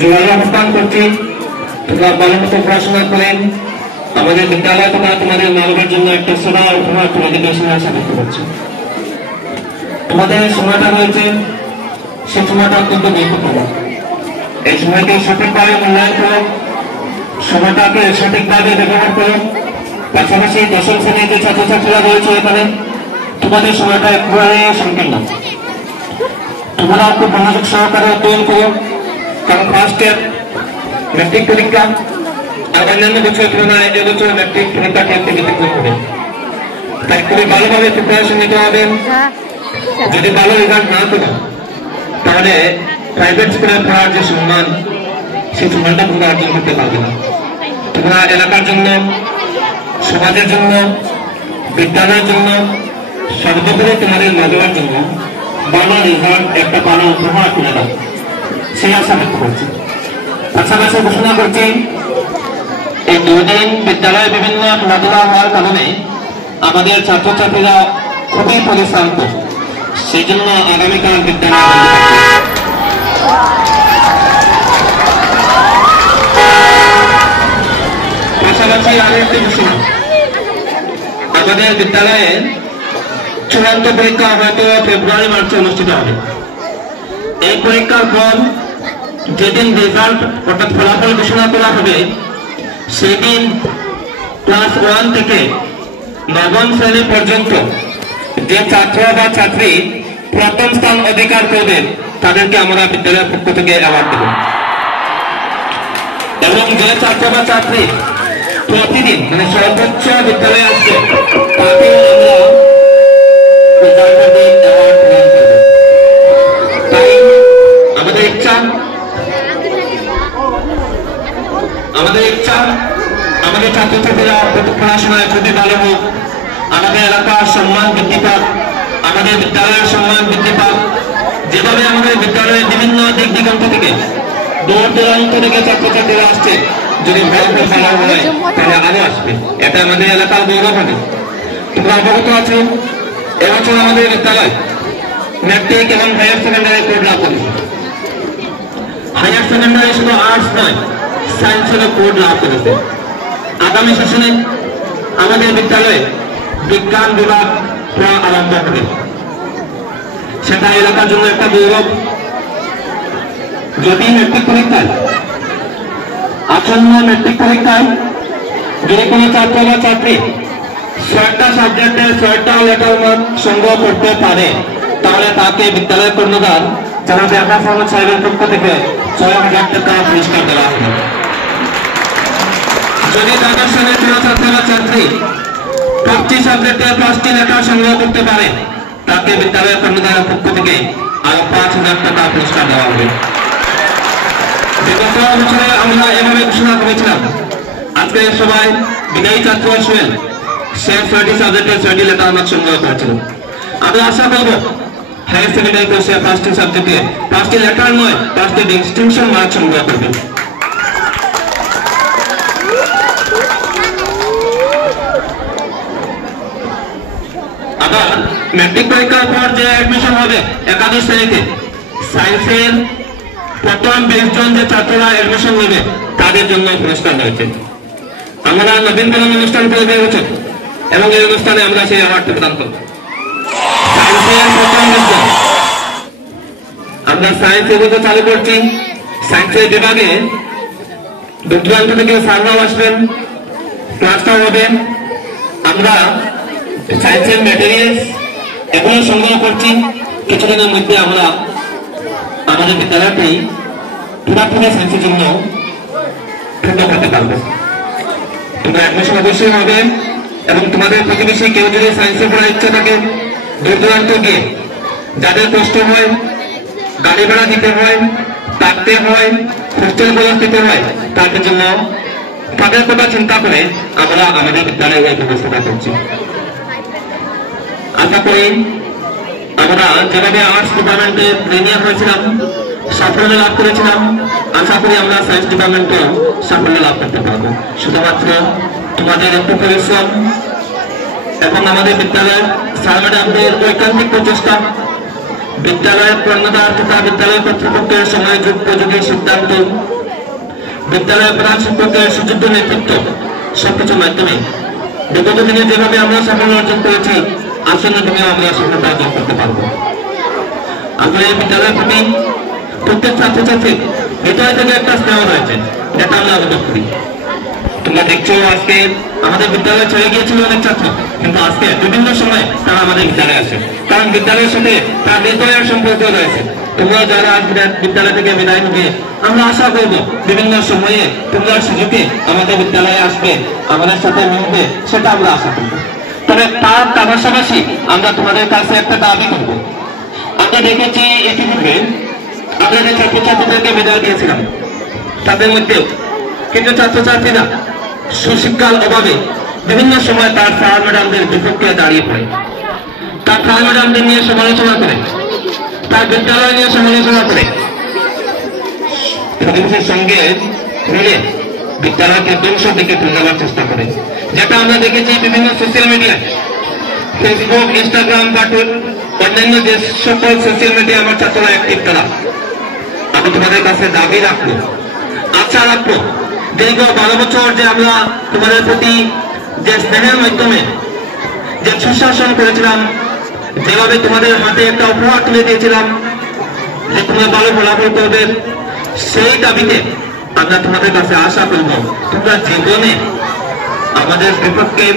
জোরালো আহ্বান করছি, তোমরা ভালো মতো পড়াশোনা করেন। আমাদের বিদ্যালয় তোমরা তোমাদের মা বাবার জন্য একটা সোনা উপহার তোমাদেরকে আশা করতে পারছি। তোমাদের সময়টা রয়েছে, সেই সময়টা অত্যন্ত গুরুত্বপূর্ণ। এই সময়কে সঠিকভাবে মূল্যায়ন করো, সময়টাকে সঠিকভাবে ব্যবহার করো। পাশাপাশি দশম শ্রেণীর যে ছাত্রছাত্রীরা রয়েছে এখানে, তোমাদের সময়টা একেবারে সংকীর্ণ। তোমরা খুব মনোযোগ সহকারে অধ্যয়ন করো, কারণ ফার্স্ট ইয়ার ম্যাট্রিক পরীক্ষা আর অন্যান্য বছরের তুলনায় এবছর ম্যাট্রিক পরীক্ষাটি একটি ব্যতিক্রম হবে। তাই খুবই ভালোভাবে প্রিপারেশন নিতে হবে। যদি ভালো রেজাল্ট না করো তাহলে প্রাইভেট স্কুলে পড়ার যে সম্মান, সেই সম্মানটা তোমরা অর্জন করতে পারবে না। তোমরা এলাকার জন্য, সমাজের জন্য, বিদ্যালয়ের জন্য, সর্বোপরি তোমাদের মজার জন্য ভালো রেজাল্ট একটা ভালো উপহার তুলে দাও, সেই আশা ব্যক্ত করছি। পাশাপাশি ঘোষণা করছি, এই 2 দিন বিদ্যালয়ে বিভিন্ন খেলাধুলা হওয়ার কারণে আমাদের ছাত্রছাত্রীরা খুবই পরিশ্রান্ত। সেই জন্য আগামীকাল বিদ্যালয় পাশাপাশি আরো একটি ঘোষণা, আমাদের বিদ্যালয়ে চূড়ান্ত পরীক্ষা হয়তো ফেব্রুয়ারি মার্চে অনুষ্ঠিত হবে। এই পরীক্ষার পর যেদিন রেজাল্ট অর্থাৎ ফলাফল ঘোষণা করা হবে, সেদিন ক্লাস 1 থেকে 9ম শ্রেণী পর্যন্ত যে ছাত্র বা ছাত্রী প্রথম স্থান অধিকার করবে তাদেরকে আমরা বিদ্যালয়ের পক্ষ থেকে অ্যাওয়ার্ড দেব। এবং যে ছাত্র বা ছাত্রী প্রতিদিন মানে সর্বোচ্চ বিদ্যালয়ে আসছে তাকে তাই আমাদের ইচ্ছা আমাদের ছাত্রছাত্রীরা পড়াশোনায় খুবই ভালো হোক, আমাদের এলাকার সম্মান বৃদ্ধি পাক, আমাদের বিদ্যালয়ের সম্মান বৃদ্ধি পাক। যেভাবে আমাদের বিদ্যালয়ের বিভিন্ন দিক দিগন্ত থেকে দূর দূরান্ত থেকে ছাত্রছাত্রীরা আসছে, যদি ভালো হয় তাহলে আরো আসবে, এটা আমাদের এলাকার গৌরব হবে। তোমরা অবগত আছো, এবছর আমাদের বিদ্যালয় ম্যাট্রিক এবং হায়ার সেকেন্ডারি কোড লাভ করেছে। হায়ার সেকেন্ডারি শুধু আর্টস নয়, সায়েন্সেরও কোড লাভ করেছে। আগামী সেশনে আমাদের বিদ্যালয়ে বিজ্ঞান বিভাগ আরম্ভ হবে, সেটা এলাকার জন্য একটা গৌরব। যদি ম্যাট্রিক পরীক্ষায় আসন্ন ম্যাট্রিক পরীক্ষায় যদি কোনো ছাত্র বা ছাত্রী 6টা সাবজেক্টে 6টা লেটার মার্ক সংগ্রহ করতে পারে, তাহলে তাকে বিদ্যালয় কর্ণধার জনাব আব্বাস আহমদ সাহেবের পক্ষ থেকে 6,000 টাকা পুরস্কার দেওয়া হবে। যদি দ্বাদশ শ্রেণীর কোনো ছাত্র বা ছাত্রী 5টি সাবজেক্টে 5টি লেটার সংগ্রহ করতে পারে, তাকে বিদ্যালয় কর্ণধারের পক্ষ থেকে আরো 5,000 টাকা পুরস্কার দেওয়া হবে। বিগত বছরে আমরা এভাবে ঘোষণা করেছিলাম, আজকে সবাই বিদায়ী ছাত্র আসবেন, সে 6টি সাবজেক্টে 6টি লেটার মার্ক সংগ্রহ করেছিল। আমি আশা করবো হায়ার সেকেন্ডারি কোর্সে 5টি সাবজেক্টে 5টি লেটার নয় 5টি ডিস্টিংশন মার্ক সংগ্রহ করবে। আবার ম্যাট্রিক পরীক্ষার পর যে অ্যাডমিশন হবে একাদশ শ্রেণীতে, সায়েন্সের প্রথম 20 জন যে ছাত্ররা অ্যাডমিশন নেবে তাদের জন্য পুরস্কার রয়েছে। আমরা নবীনবরণ অনুষ্ঠান করবে এবছর এবং এই অনুষ্ঠানে আমরা সেই অ্যাওয়ার্ডটি প্রদান করব। সায়েন্সের প্রথম 20 জন, আমরা সায়েন্স বিভাগ চালু করছি। সায়েন্সের বিভাগে দূর দূরান্ত থেকে স্যাররাও আসবেন, ক্লাসটাও হবে। আমরা সায়েন্সের ম্যাটেরিয়ালস এগুলো সংগ্রহ করছি। কিছুদিনের মধ্যে আমরা আমাদের বিদ্যালয়টি পুরাতন সায়েন্সের জন্য পূর্ণ করতে পারবো। তোমরা অ্যাডমিশন অবশ্যই হবে এবং তোমাদের প্রতিবেশী কেউ যদি সায়েন্সে পড়ার ইচ্ছা থাকে, দূর দূরান্ত গিয়ে যাদের কষ্ট হয়, গাড়ি ভাড়া দিতে হয়, থাকতে হয়, হোস্টেল খরচ দিতে হয়, তাদের জন্য তাদের কথা চিন্তা করে আমরা আমাদের বিদ্যালয়ে এই ব্যবস্থাটা করছি। আশা করি আমরা যেভাবে আর্টস ডিপার্টমেন্টে প্রিমিয়ার হয়েছিলাম, সাফল্য লাভ করেছিলাম, আশা করি আমরা সায়েন্স ডিপার্টমেন্টে সাফল্য লাভ করতে পারবো। শুধুমাত্র তোমাদের একটু পরিশ্রম এবং আমাদের বিদ্যালয়ের স্যার ম্যাডামদের ঐকান্তিক প্রচেষ্টা, বিদ্যালয়ের কর্ণধার তথা বিদ্যালয় কর্তৃপক্ষের সময় উপযোগী সিদ্ধান্ত, বিদ্যালয়ের প্রধান শিক্ষকের সুযোগ্য নেতৃত্ব, সবকিছুর মাধ্যমে বিগত দিনে যেভাবে আমরা সাফল্য অর্জন করেছি আসন্ন দিনেও আমরা সফলতা অর্জন করতে পারবো। আসলে এই বিদ্যালয়ের প্রতি প্রত্যেক ছাত্রছাত্রীর হৃদয় থেকে একটা স্নেহ রয়েছে, যেটা আমরা অনুভব করি। তোমরা দেখছো আজকে আমাদের বিদ্যালয়ে ছেড়ে গিয়েছিল অনেক ছাত্র, কিন্তু আজকে বিভিন্ন সময় তারা আমাদের বিদ্যালয়ে আসে, কারণ বিদ্যালয়ের সাথে তার হৃদয়ের সম্পর্ক রয়েছে। তোমরা যারা বিদ্যালয় থেকে বিদায় নিবে, আমরা আশা করবো বিভিন্ন সময়ে তোমরা সুযোগে আমাদের বিদ্যালয়ে আসবে, আমাদের সাথে মিলবে, সেটা আমরা আশা করবো। তবে তার পাশাপাশি আমরা তোমাদের কাছে একটা দাবি করবো। আমরা দেখেছি ইতিপূর্বে আমরা যে ছাত্রছাত্রীদেরকে বিদায় দিয়েছিলাম, তাদের মধ্যেও কিন্তু ছাত্রছাত্রীরা সুশিক্ষার অভাবে বিভিন্ন সময় তার স্যার ম্যাডামদের বিপক্ষে দাঁড়িয়ে পড়ে, তার স্যার ম্যাডামদের নিয়ে সমালোচনা করে, তার বিদ্যালয় নিয়ে সমালোচনা করে, পরিবেশের সঙ্গে মিলে বিদ্যালয়কে ধ্বংসের দিকে তুলে দেওয়ার চেষ্টা করে, যেটা আমরা দেখেছি বিভিন্ন সোশ্যাল মিডিয়ায়, ফেসবুক, ইনস্টাগ্রাম বা অন্যান্য যে সকল সোশ্যাল মিডিয়ায় আমার ছাত্ররা অ্যাক্টিভ তারা। আমি তোমাদের কাছে দাবি রাখবো, আশা রাখবো, দীর্ঘ 12 বছর যে আমরা তোমাদের প্রতি যে স্নেহের মাধ্যমে যে সুশাসন করেছিলাম, যেভাবে তোমাদের হাতে একটা উপহার তুলে দিয়েছিলাম যে তোমরা ভালো ফলাফল করবে, সেই দাবিতে আমরা তোমাদের কাছে আশা করবো তোমরা জীবনে আমাদের বিপক্ষে,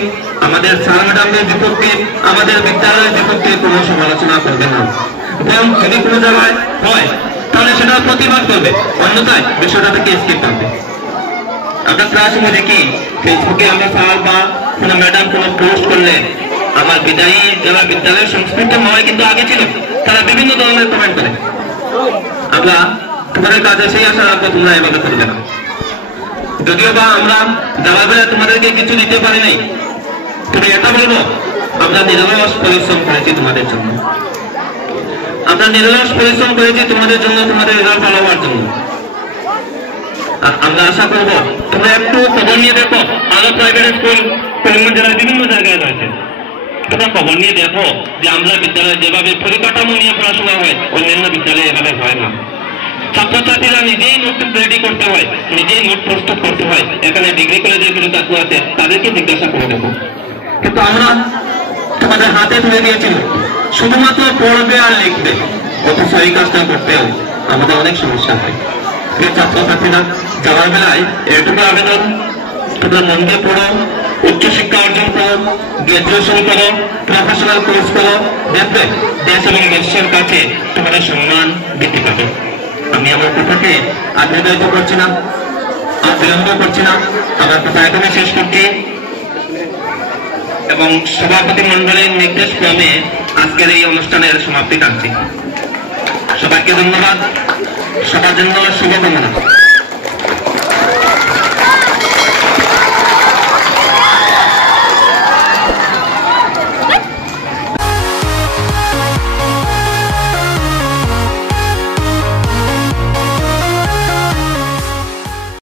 আমাদের স্যার ম্যাডামদের বিপক্ষে, আমাদের বিদ্যালয়ের বিপক্ষে কোনো সমালোচনা করবে না, এবং যদি কোনো জায়গায় হয় তাহলে সেটা প্রতিবাদ করবে, অন্যথায় বিষয়টা থেকে স্কিপ করবে। আমরা প্রায় সময় দেখি ফেসবুকে আমরা স্যার বা কোনো ম্যাডাম কোনো পোস্ট করলে আমার বিদায়ী যারা বিদ্যালয়ের সংস্কৃত নয় কিন্তু আগে ছিল, তারা বিভিন্ন ধরনের কমেন্ট করে। আমরা তোমাদের কাছে সেই আশা রাখবো তোমরা এভাবে করবে না। যদিও বা আমরা যাওয়ার বেলা তোমাদেরকে কিছু দিতে পারি নাই, তুমি এটা বলবো আমরা নিরলস পরিশ্রম করেছি তোমাদের জন্য, আমরা নিরলস পরিশ্রম করেছি তোমাদের জন্য, তোমাদের রেজাল্ট ভালো হওয়ার জন্য। আমরা আশা করবো তোমরা একটু খবর নিয়ে দেখো, আরো প্রাইভেট স্কুল করিমগঞ্জ জেলার বিভিন্ন জায়গায় রয়েছে, তোমরা খবর নিয়ে দেখো যে আমরা বিদ্যালয়ে যেভাবে পরিকাঠামো নিয়ে পড়াশোনা হয় অন্যান্য বিদ্যালয়ে এভাবে হয় না। ছাত্রছাত্রীরা নিজেই নোট রেডি করতে হয়, নিজেই নোট প্রস্তুত করতে হয়। এখানে ডিগ্রি কলেজের কিছু ছাত্র আছে, তাদেরকে জিজ্ঞাসা করে দেখো। কিন্তু আমরা তোমাদের হাতে তুলে দিয়েছিল শুধুমাত্র পড়বে আর লিখবে, অথচ এই কাজটা করতেও আমাদের অনেক সমস্যা হয়। ছাত্রছাত্রীরা যাওয়ার বেলায় এটুকু আবেদন, তোমরা মন দিয়ে পড়ো, উচ্চশিক্ষা অর্জন করো, গ্রাজুয়েশন করো, প্রফেশনাল কোর্স করো, দেখবে দেশ এবং বিশ্বের কাছে তোমাদের সম্মান বৃদ্ধি পাবে। আমি আমার কথাকে আর বিলম্ব করছি না, আমার কথা এখানে শেষ করছি এবং সভাপতি মন্ডলীর নির্দেশ ক্রমে আজকের এই অনুষ্ঠানের সমাপ্তি টানছি। সবাইকে ধন্যবাদ, সবার জন্য শুভকামনা।